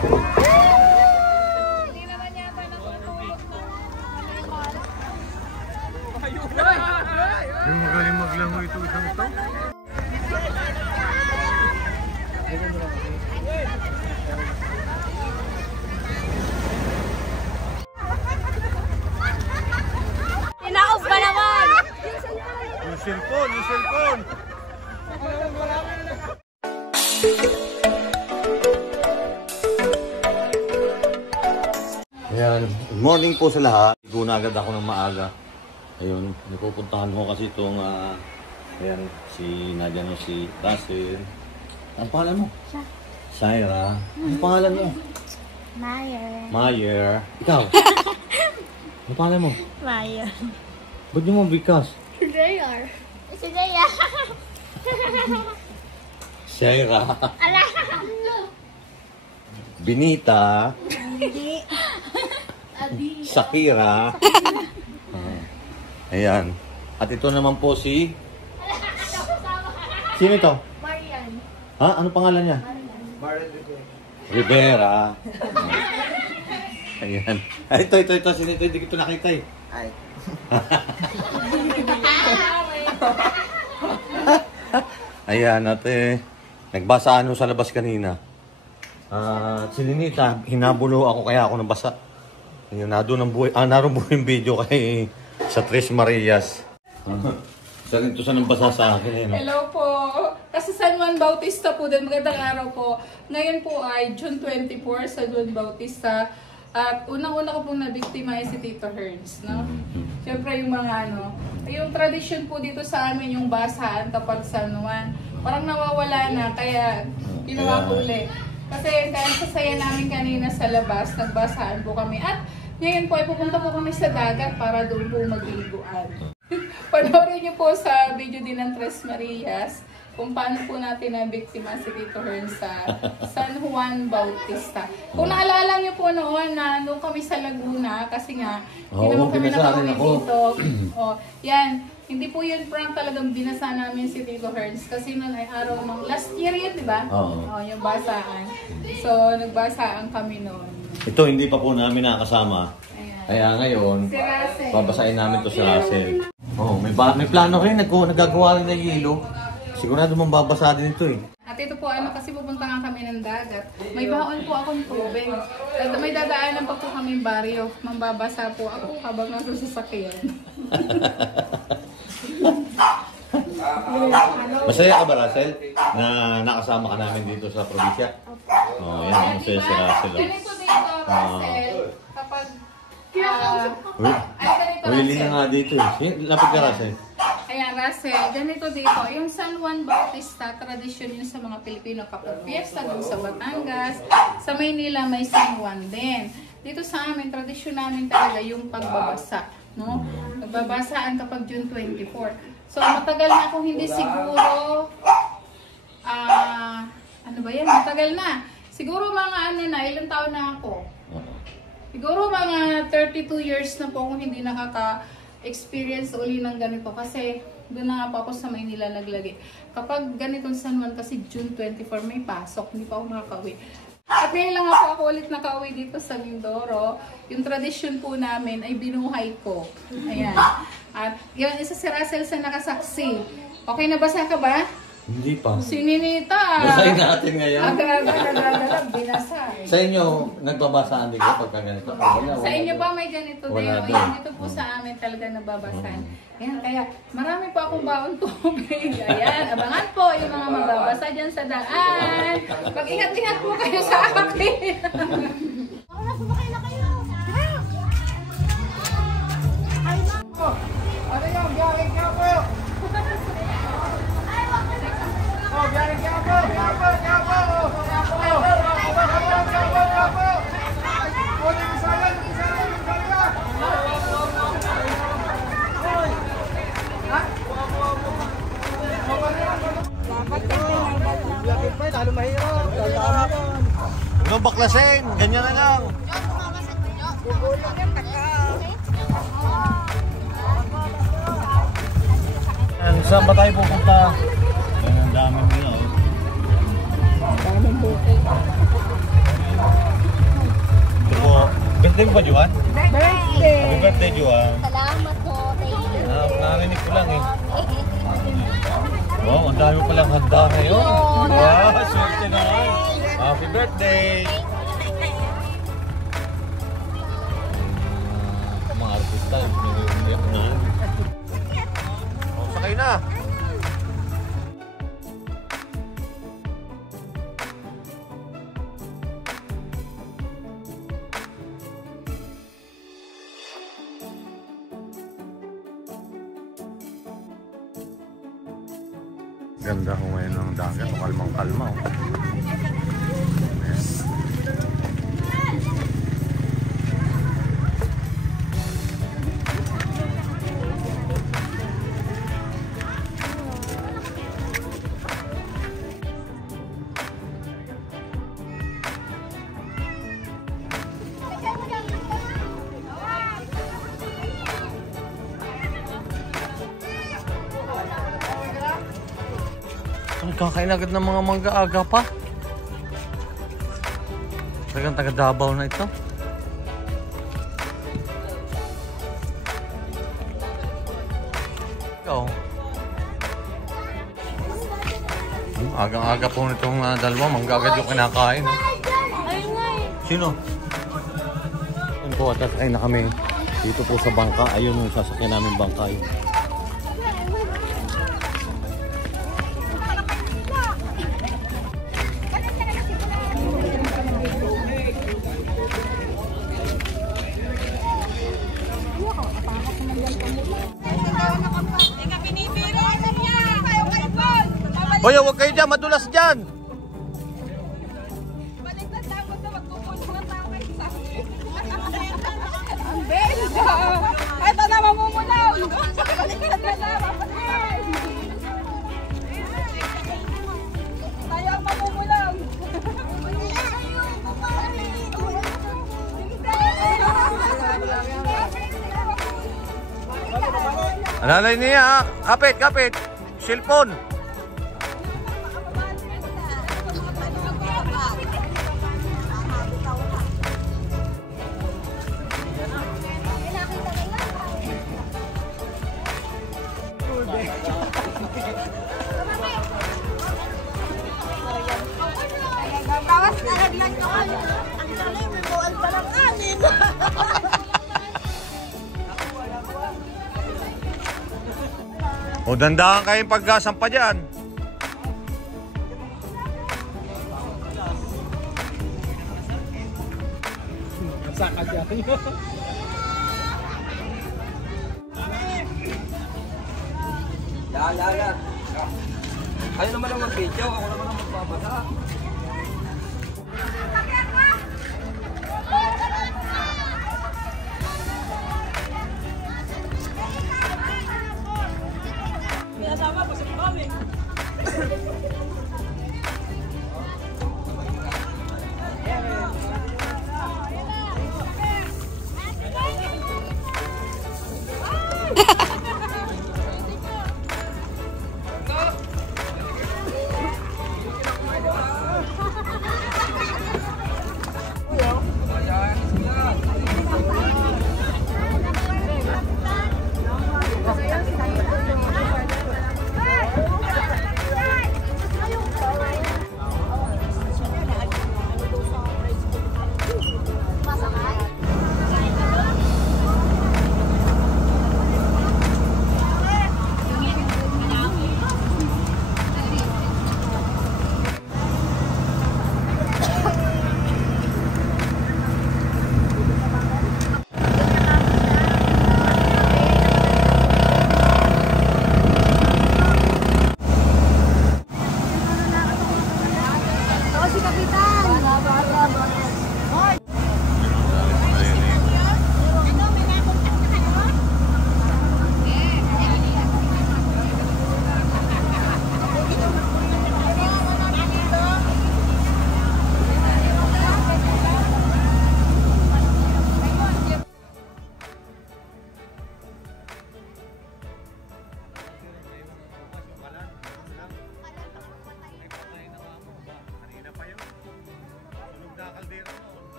Hindi naman yata natutulog na. Yung magaling maglango ito isang ito. Tinaos ba naman? Yung cellphone, yung cellphone. Ayan, good morning po sa lahat. Ligo na agad ako ng maaga. Ayun, napupuntahan ko kasi itong, ayan, si Nadia no, si Russell. Ang pangalan mo? Shaira. Ang pangalan mo? Mayer. Mayer. Ikaw? Ang pangalan mo? Mayer. Ba't di mo bikas? Si Jayar. Si Jayar. Shaira. Ala. Binita. Hindi. Adi. Shakira. Ayan. At ito naman po si... Sino ito? Marian. Ha? Ano pangalan niya? Marian. Rivera. Ayan. Ay, ito. Sino ito? Hindi ko ito nakita eh. Ay. Ayan, ate. Nagbasa ano sa labas kanina. Si Ninita, hinabulo ako kaya ako nabasa. Ayun, naroon po yung video kay sa Tres Marias. Saan ito sa nabasa sa akin eh. No? Hello po. Kasi San Juan Bautista po din. Magandang araw po. Ngayon po ay June 24 sa Juan Bautista. At unang-una ko pong nabiktima ay si Tito Herns. No? Siyempre yung mga yung tradisyon po dito sa amin yung basahan kapag San Juan. Parang nawawala na kaya ginawa ko ulit. Kasi kaya sasaya namin kanina sa labas, nagbasahan po kami. At ngayon po ay pupunta po kami sa dagat para doon po magliguan. Panoorin niyo po sa video din ng Tres Marias kung paano po natin na-biktima si Tito Herns sa San Juan Bautista. Kung naalala niyo po noon na doon kami sa Laguna kasi nga hindi naman kami nakauwi dito. Yan. Hindi po yun prank, talagang binasa namin si Tito Herns kasi noon ay araw ng last year yun, di ba? Oo. Yung basaan. So, nagbasaan kami noon. Ito hindi pa po namin nakakasama. Ayan. Kaya ngayon, Si Russell. babasahin namin to si Russell. May plano rin, nagagawa rin ng yelo. Sigurado mong babasa din ito eh. At ito po, kasi pupunta nga kami ng dagat. May baon po akong tubig. At may dadaanan pa po kami baryo. Mambabasa po ako habang nasa sasakyan. Masaya ka ba, Russell? Na nakasama ka namin dito sa probinsya? Oo, yan. Masaya si Russell. Ganito dito, Russell. Kapag... Willing na nga dito eh. Lapit ka, Russell. Ayan, Russell, ganito dito. Yung San Juan Bautista, tradisyon yun sa mga Pilipino kapag fiesta doon sa Batangas. Sa Maynila may San Juan din. Dito sa amin, tradisyon namin talaga yung pagbabasa. No? Nagbabasaan kapag June 24. So, matagal na akong hindi siguro, ano ba yan? Matagal na. Siguro mga ilang taon na ako. Siguro mga 32 years na po akong hindi nakaka-experience uli ng ganito. Kasi doon na nga po ako sa Maynila naglagi. Kapag ganitong San Juan kasi June 24 may pasok, hindi pa ako makakauwi. At ngayon lang ako ulit nakauwi dito sa Mindoro. Yung tradisyon po namin ay binuhay ko. Ayan. At yun, isa si Russell sa nakasaksi. Okay, nabasa ka ba? Hindi pa. Si Ninita. Basahin natin ngayon. Aga-aga, binasa. Sa inyo, nagbabasaan din ka pagka ganito? Sa inyo ba may ganito din? Wala O yan, ito po sa amin talaga nababasan. Ayan, kaya marami po akong baon tubig. Ayan, abangan po yung mga magbabasa dyan sa daan. Mag-ingat-ingat po kayo sa akin. Sumakay na kayo. Ano yung galing ka po? Ano baklasin? Ganyan na lang. Saan ba tayo pupunta? Ang daming nila. Daming buti. birthday mo ba, Juan? Birthday! Happy birthday, Juan. Salamat po. Thank you. Narinig ko lang eh. Oh, ang dami mo palang handa ngayon. Wow, swerte naman. Happy birthday! Mga artista, umiyak na. Oh, sakay na. Ganda ko ngayon ng dagat. Kalmang-kalma. Oh. Kakain agad ng mga mangga-aga pa. Talagang taga Davao na ito. Ikaw. Agang-aga po nitong dalawa. Mangga agad yung kinakain. Sino? Ayun po, atasakay na kami dito po sa bangka. Ayun yung sasakyan namin bangka yun. Hoy, huwag kayo dyan, madulas dyan! Baliktad lang mo ito, magpupunta na tayo kayo sa akin. Ang benda! Ay, ito na mamumulaw! Baliktad na lang, mapatay! Tayo ang mamumulaw! Alalay niya, kapit, kapit! Cellphone! Bawas na naglag ko. Ang dali, may buwan pa ng anin. O, dandahan kayong pagkasampa dyan. Saka dyan. Yan. Kayo naman ang mag-video, ako naman ang magbabasa. Pinasama po sa kami.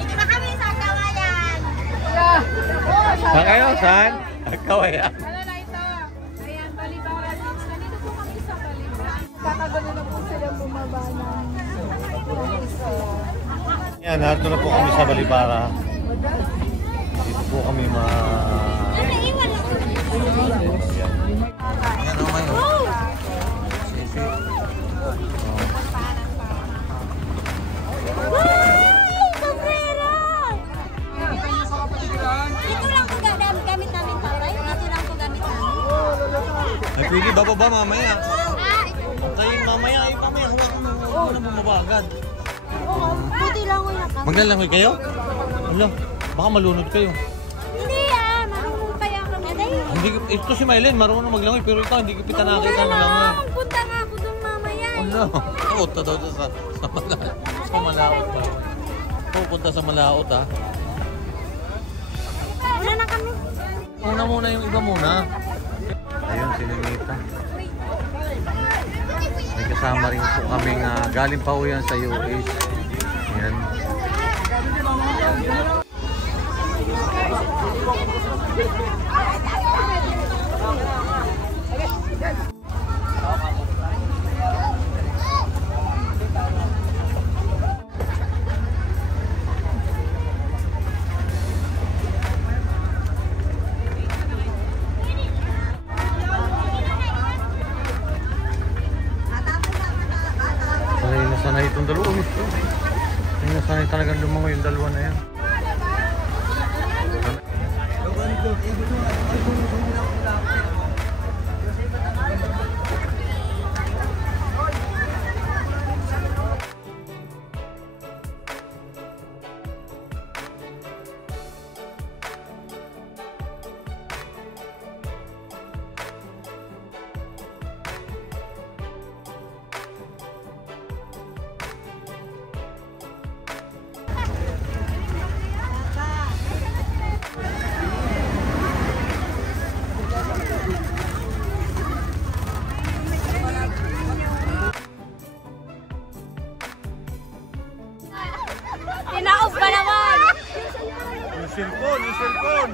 Dito na kami sa Kawayan. Saan kayo? Saan? Kawayan. Ano na ito? Ayan, Balibara Beach. Nandito po kami sa Balibara. Kakagano na po sila bumaba ng isla. Yan, narito na po kami sa Balibara. Dito po kami Naiwan ako. Yan o ngayon. Sisi. Sombrero! Dito lang po gamit namin tatay. Dito lang po gamit namin. Ay, pwede bababa mamaya. Ah, Antayin mamaya. Ay, mamaya. Hawakan mo. Huwag na bumaba agad. buti lang ko yung Maglalangoy kayo? Wala. Baka malunod kayo. Hindi marunong pa yan kami. Hindi, ito si Mylene, marunong maglangoy. Pero ikaw, hindi kita nakita Wala, maglangoy. magpunta nga ako doon mamaya. Ano? Pupunta daw sa Malaot pa. Pupunta sa Malaot ha. Wala na kami. Una muna yung iba muna. Ayun, si Ninita. May kasama rin po kami galing pa ho yan sa US. Yan. Sanay itong dalawa. Sanay talagang lumangoy yung dalawa na yan. Tinaos ba naman? Yung cellphone!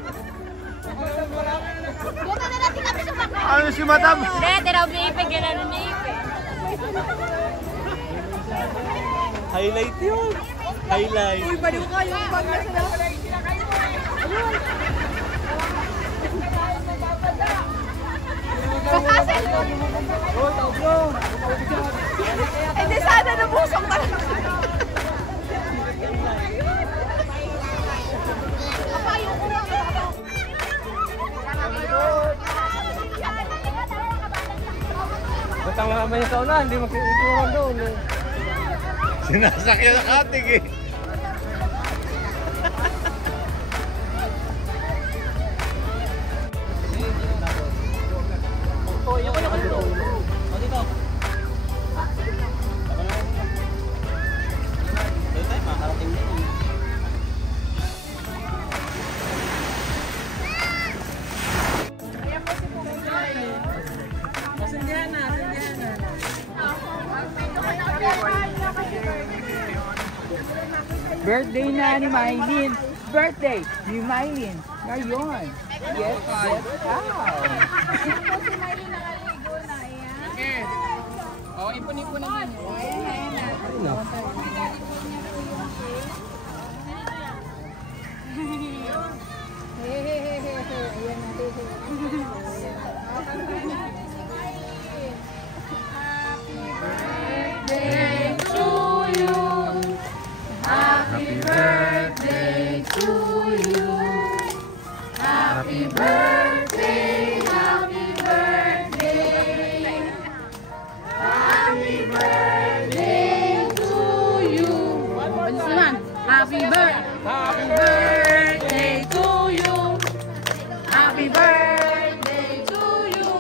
Buta na natin kami sa baka. Ano si Madam? Hindi, tinaw biipig. Gano'n na ipig. Highlight yun! Highlight! Uy, Baliw ka yung bag na sila. Hindi sana nabusok ka lang. Ba't ang mamaya sa ulan, hindi makikikuhan doon eh. Sinasakyan ng ating eh. Birthday na ni Mylene. Birthday ni Mylene. Ngayon. Yes, yes. Wow. Si Miley nakaligo na. Ayan. Oh, ipon-ipon na ninyo. Ayan na. Happy birthday to you. Happy birthday, happy birthday. Happy birthday to you. Happy birthday to you. Happy birthday to you.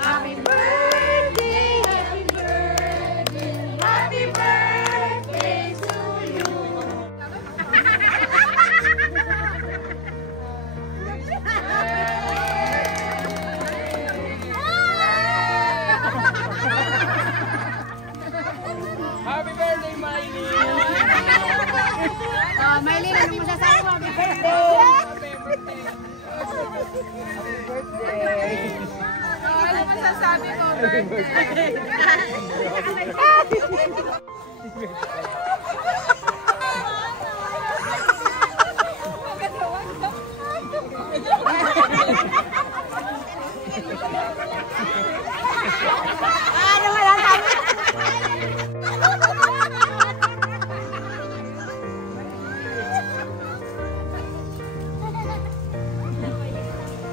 Happy birthday, happy birthday, happy birthday to you. Maylin, anong masasabi mo? Happy birthday! Ano masasabi mo, birthday? Ano wala kami?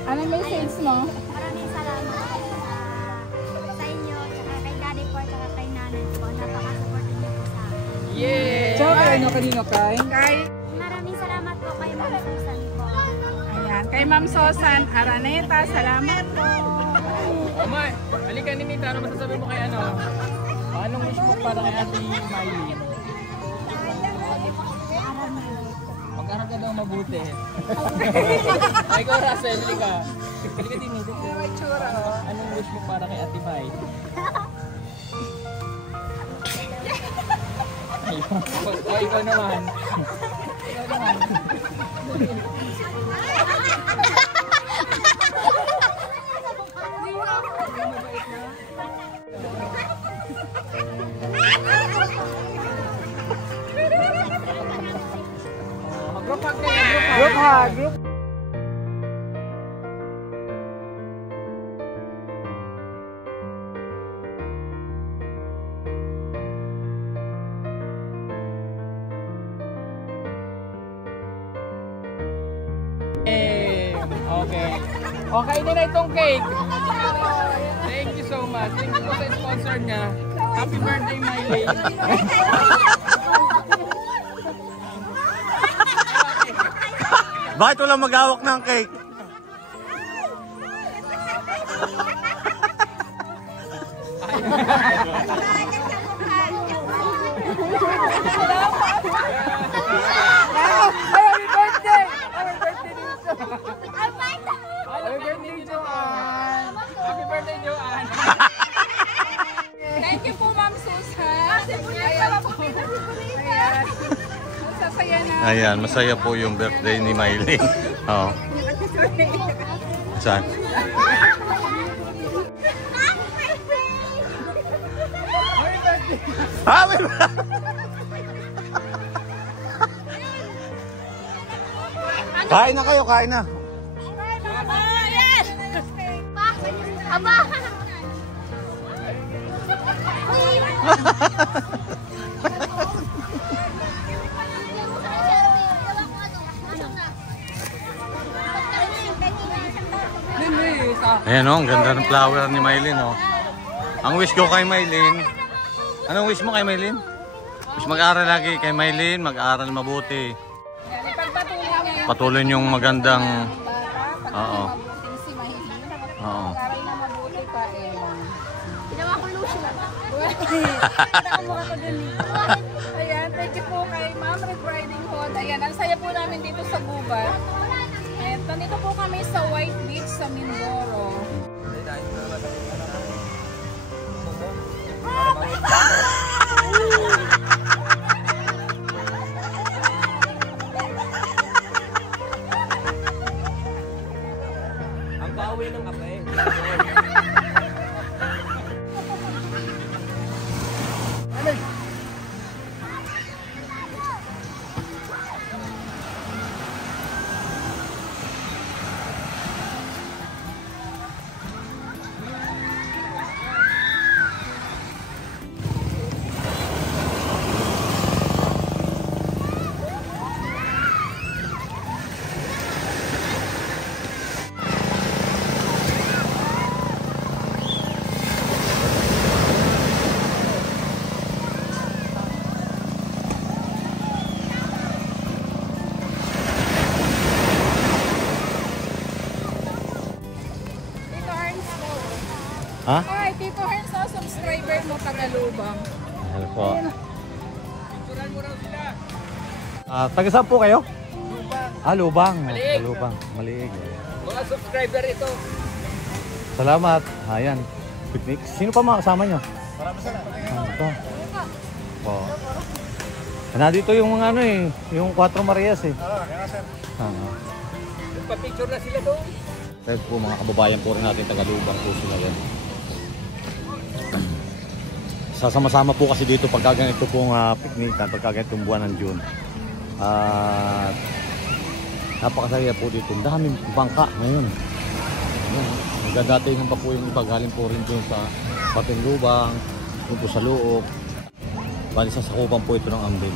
Ano message mo? Maraming salamat sa inyo, tsaka kay daddy po, tsaka kay nanay po. Napaka-supportive niyo po sa akin. Yeah! Tsaka kay ano kanino kay? Maraming salamat po kay Ma'am Susan po. Ayan, kay Ma'am Susan Araneta, salamat po. Omay, halika Ninita, ano masasabi mo kay ano? Anong wish mo para kay Ate Maylin? Mag-aral ka daw mabuti. Ay, ikaw Russell, halika. Halika din, anong wish mo para kay Ate May? O, ikaw naman. Ikaw naman. Mag-group hug kayo, Group hug, group. Okay. Okay din na itong cake. Thank you so much. Thank you po sa sponsor niya. Happy birthday, Maylin. Bakit walang mag-awak ng cake? Happy birthday! Happy birthday dito! Happy birthday, Joanne. Happy birthday, Joanne. Thank you po, Ma'am Susan. Ayan po. Ayan. Masasaya na. Ayan, masaya po yung birthday ni Maylin. Oo. Saan? Happy birthday! Kain na kayo, kain na. Aba! Ayan o, ang ganda ng flower ni Maylin o. Ang wish ko kay Maylin. Anong wish mo kay Maylin? Wish mag-aral lagi kay Maylin, mag-aral mabuti. Patuloy yung magandang... Oo. Si Maylin. Oo. Aral na mabuti pa eh. Ginawa ko lotion. Ayan, thank you po kay Ma'am Red Riding Hood. Ayan, ang saya po namin dito sa Gubat. Ayan, nandito po kami sa White Beach sa Mindoro. Ang pauwi ng kape. Tito Ernst po. Ha? Hi, Tito Ernst na subscriber mo Tagalubang. Ano po? Taga saan po kayo? Lubang. Lubang. Maliig. Mga subscriber ito. Salamat. Ayan. Picnic. Sino pa mga kasama nyo? Marami sana. Ito. Po. Nandito yung mga ano eh, yung 4 Marias eh. Kaya sir. Pa-picture na sila doon. Kaya po mga kababayan po rin natin Tagalubang po sila yan. Sasama-sama po kasi dito pagka ganito pong piknikan, pagka ganitong buwan ng June. At napakasaya po dito. Ang daming bangka ngayon. Nagdadatingan pa po yung iba galing po rin dun sa Patinlubang, dun po sa Luok. Bali sasakupan po ito ng Ambel.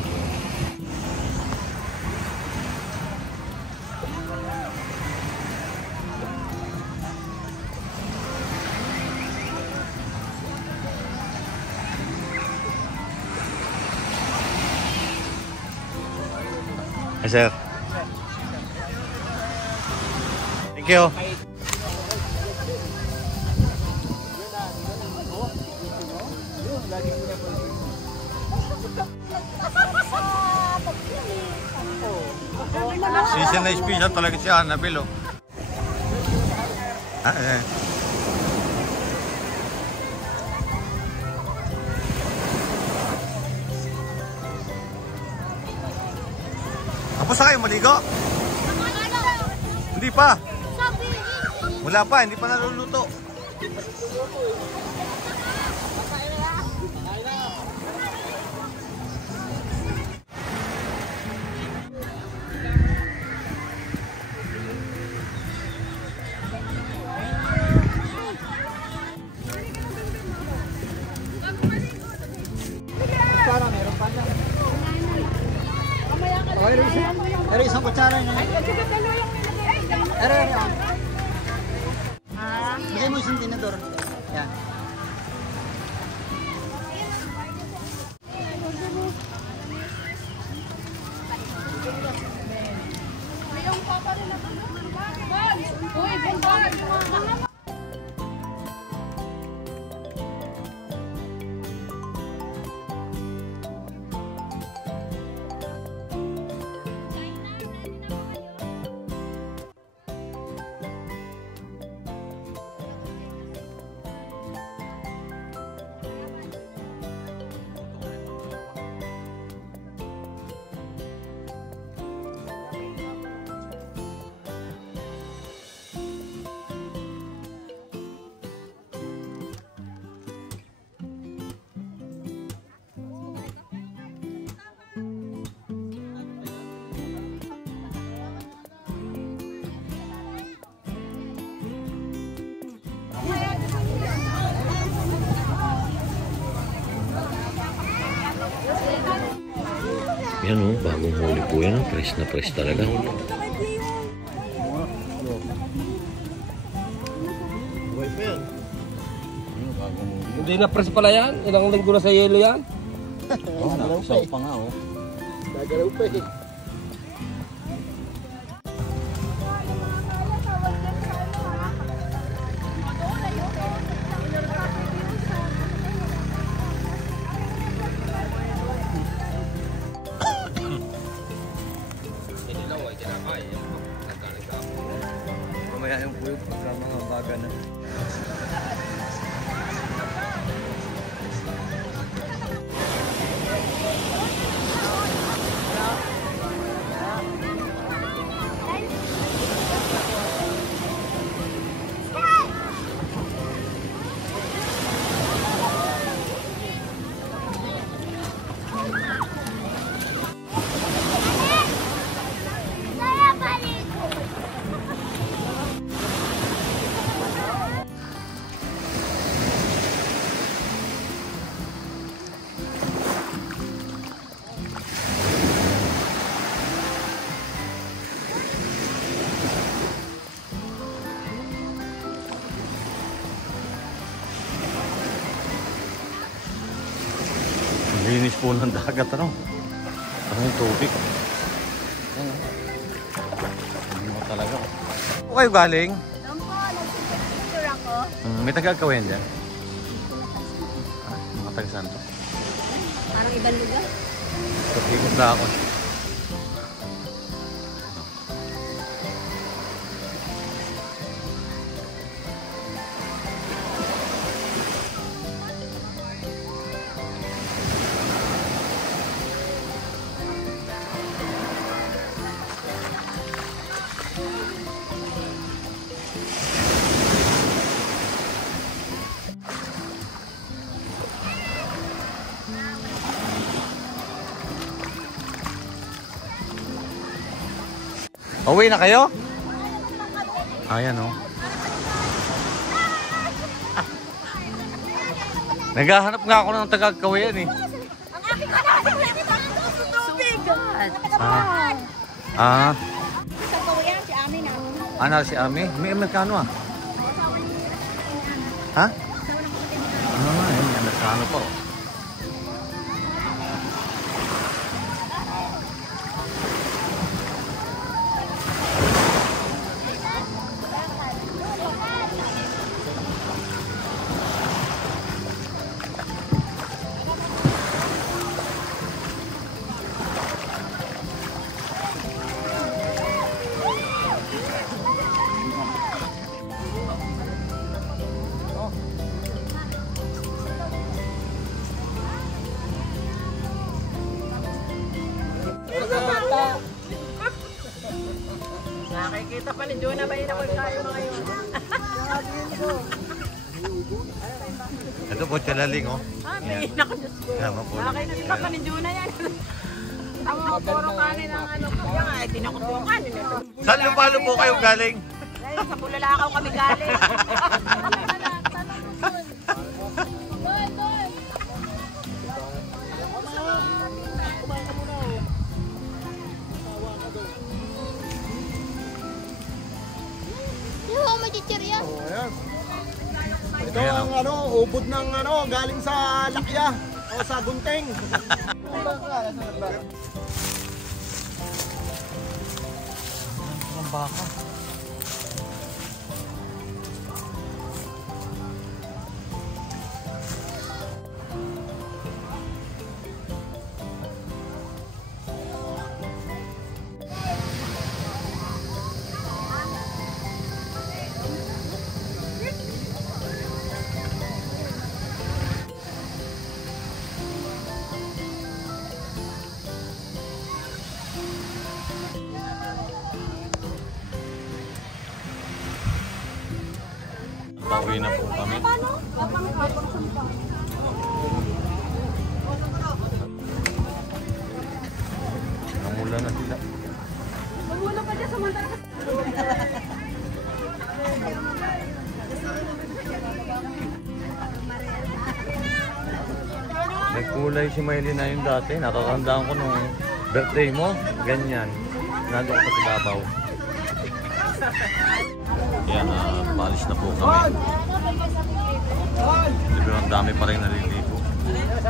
Hey, sir. Thank you. Season na special talaga siya, Nabil. Tapos na kayo maligo? Hindi pa. Wala pa, hindi pa naluluto. Pero isang kutsara na. Bigay mo isang tinador. Yan. Yan o, bagong huli po yan. Fresh na fresh talaga. Hindi na press pala yan. Ilang linggo na sa yelo yan. Nagsaw pa nga o. Gagalaw pa eh. Mamaya yung puyo sa mga baga na. Linis po ng dagat, ano? Ano yung tubig? Ano talaga? Saan kayo galing? Doon po, nagpipicture ako. May tagagawin dyan? Mga taga-santo? Parang ibang lugar. Ikot na ako. Uwi na kayo? Ayan oh. Naghahanap nga ako ng taga-Kawayan eh. Ang aking anak, tubig! Sa Kawayan, si Ami na. Ano si Ami? May Amerikano ah. Ha? May Amerikano po. Nakikita pa ni Jonah ba yun ako tayo mga yun? Ito po, Chalaling oh. Ay, naku, Diyos ko. Nakikita pa ni Jonah yan. Tama ko, puro kanin ang ano ko. Yan nga, tinakot ko yung kanin. Saan lupalo po kayo galing? Sa Bulalakaw kami galing. Yung mga chichirya. Ito ang ubod ng galing sa Lakya o sa Gunting. Ang baka. Pauwi na po kami. Namula na sila. Mamula pa dyan sa mantara. Nagkulay si Maylin na yun dati. Natatandaan ko nung birthday mo. Ganyan. Nandun ko sa Davao. Yan, paalis na po kami. Pero ang dami pa rin naliligo. Ito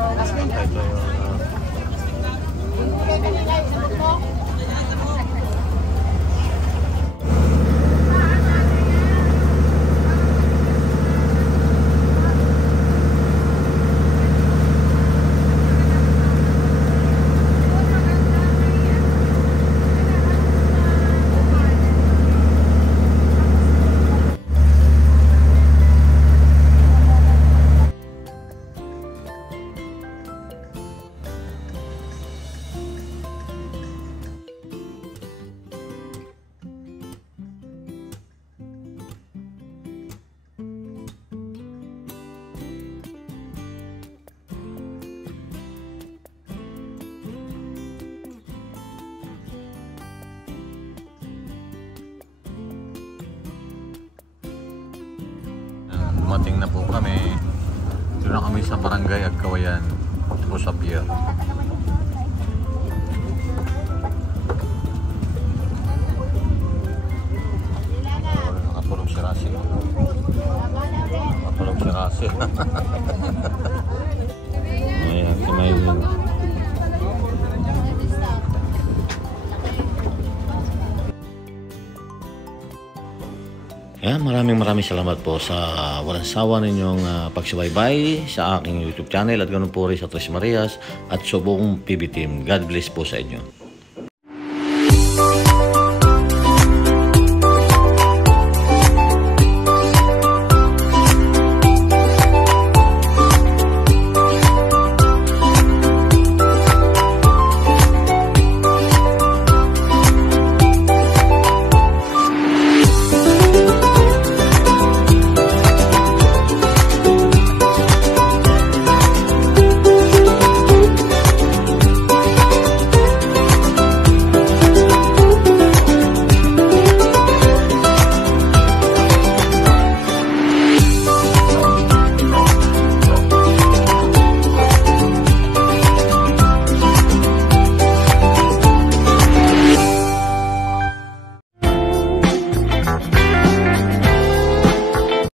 dumating na po kami. Doon na kami sa Barangay Agkawayan. Ito po sa pier. Nakatulog si Russell. Nakatulog si Russell. Ayan, si Maylin. Ayan, maraming salamat po sa walang sawa ninyong pagsubaybay sa aking YouTube channel at ganoon po rin sa Tres Marias at sa buong PB Team. God bless po sa inyo.